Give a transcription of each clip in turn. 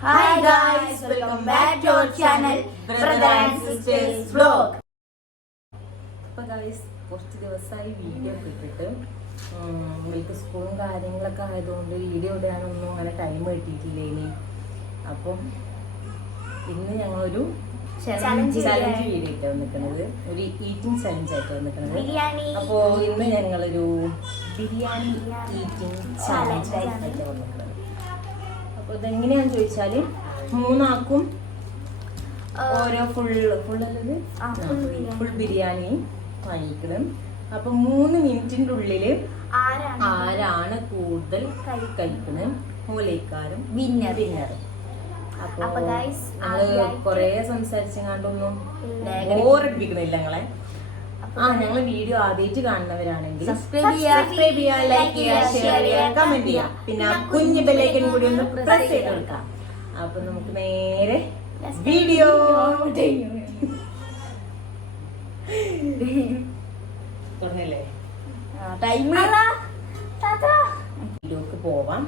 Hi guys, welcome back to our channel Brother and Sisters Vlog. അപ്പോൾ guys കുറച്ച് ദിവസമായി video ഇട്ടിട്ട് നിങ്ങൾക്ക് സ്കൂളും കാര്യങ്ങളൊക്കെ ആയതുകൊണ്ട് വീഡിയോ ഇടാനൊന്നും അങ്ങനെ ടൈം കിട്ടിയിട്ടില്ല ഇനി. അപ്പം ഇന്ന് ഞങ്ങളൊരു ചലഞ്ച് വീഡിയോ ആയിട്ട് വന്നിരിക്കുന്നത്, ഒരു ഈറ്റിംഗ് ചലഞ്ച് ആയിട്ട് വന്നിരിക്കുന്നത്. അപ്പോൾ ഇന്ന് ഞങ്ങളൊരു ബിരിയാണി ഈറ്റിംഗ് ചലഞ്ച് ആയിട്ട് വന്നിരിക്കുന്നത്. അപ്പോൾ ഇതെങ്ങനെയാണെന്ന് ചോദിച്ചാൽ മൂന്നാക്കും ഓരോ ഫുൾ ബിരിയാണി വാങ്ങിക്കണം. അപ്പൊ 3 മിനിറ്റിന്റെ ഉള്ളില് ആരാണ് കൂടുതൽ കഴിക്കുന്നത് മൂലക്കാരും വിന്നർ. അപ്പൊ ഞങ്ങള് കൊറേ സംസാരിച്ചെങ്ങാണ്ടൊന്നും ബോറടിപ്പിക്കണില്ല ഞങ്ങളെ. ഞങ്ങള് വീഡിയോ ആദ്യമായിട്ട് കാണുന്നവരാണെങ്കിൽ സബ്സ്ക്രൈബ് ചെയ്യുക, ലൈക്ക് ചെയ്യുക, ഷെയർ ചെയ്യുക, കമന്റ് ചെയ്യുക, പിന്നെ കുഞ്ഞു ബെല്ലൈക്കൻ കൂടി ഒന്ന് പ്രസ് ചെയ്ത് കൊടുക്കാം. അപ്പൊ നമുക്ക് നേരെ വീഡിയോ പറഞ്ഞല്ലേ വീഡിയോക്ക് പോവാം.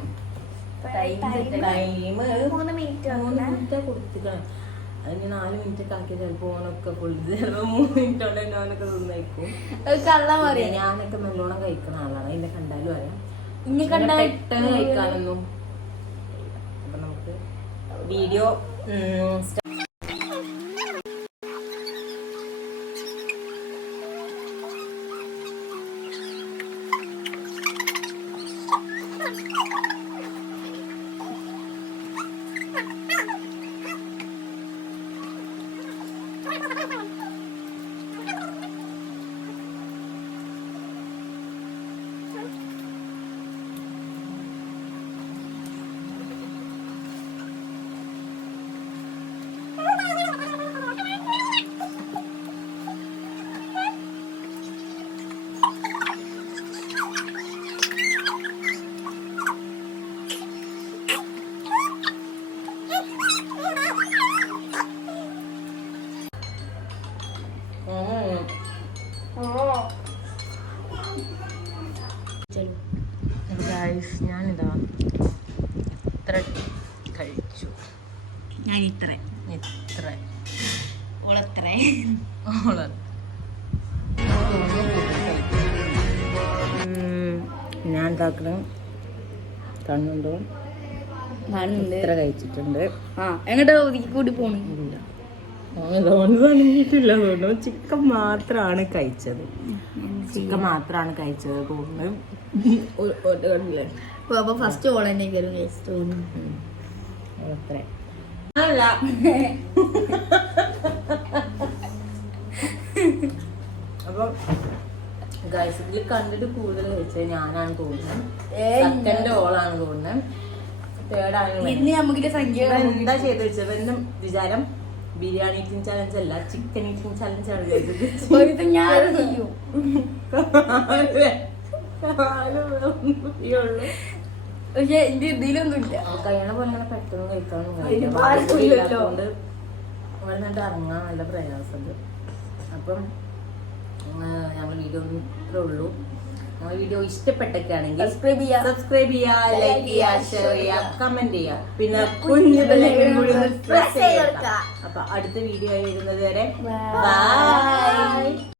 ടൈം 3 മിനിറ്റ് കൊടുത്തിക്കണം. അതിന് 4 മിനിറ്റ് ഒക്കെ ആക്കിയ ചിലപ്പോ ഓനൊക്കെ പൊളിച്ച് ചിലപ്പോ 3 മിനിറ്റ് കൊണ്ട് തന്നെ ഓനൊക്കെ തിന്നേക്കും. ഞാനൊക്കെ നല്ലോണം കഴിക്കുന്ന ആളാണ്, എന്നെ കണ്ടാലും അറിയാം. പെട്ടെന്ന് കഴിക്കാനൊന്നും. അപ്പൊ നമുക്ക് വീഡിയോ ഞാനിതാ ഇത്ര കഴിച്ചു. ഞാൻ എന്താക്കണം കണ്ണുണ്ടോ ഇത്ര കഴിച്ചിട്ടുണ്ട്. എങ്ങോട്ടാ ഒതുക്കി കൂടി പോണില്ല. തോന്നിയിട്ടില്ല. തോന്നുന്നു ചിക്കൻ മാത്രമാണ് കഴിച്ചത്. തോന്നുന്നു. അപ്പൊ ഫസ്റ്റ് ഓൾ തന്നെ കയറും അല്ല അപ്പൊ ഗൈസ് ഇതിൽ കണ്ടിട്ട് കൂടുതൽ കഴിച്ചത് ഞാനാണ് തോന്നുന്നത്. സെക്കൻഡ് ഓളാണ് തോന്നുന്നത്. തേർഡാണ്. എന്താ ചെയ്ത് വെച്ചത്? എന്റെ വിചാരം ബിരിയാണി ഈറ്റിംഗ് ചലഞ്ച് അല്ല, ചിക്കൻ ഈറ്റിംഗ് ചലഞ്ച് ആണ് ചെയ്തത്. പക്ഷെ എന്റെ ഇതിലൊന്നുമില്ല. കഴിയണ പോലെ പെട്ടെന്ന് കഴിക്കാനും കഴിക്കാറുണ്ട്. അവിടെ നിന്നിട്ട് ഇറങ്ങാൻ നല്ല പ്രയാസമുണ്ട്. അപ്പം ഞങ്ങൾ വീഡിയോ ഇത്രേ ഉള്ളൂ. ഞങ്ങൾ വീഡിയോ ഇഷ്ടപ്പെട്ടൊക്കെയാണെങ്കിൽ സബ്സ്ക്രൈബ് ചെയ്യുക, ലൈക്ക് ചെയ്യുക, ഷെയർ ചെയ്യുക, കമന്റ് ചെയ്യുക, പിന്നെ കുഞ്ഞു ബെല്ലൈക്കൺ കൂടി പ്രസ് ചെയ്യുക. അപ്പൊ അടുത്ത വീഡിയോ വരുന്നത് വരെ ബൈ.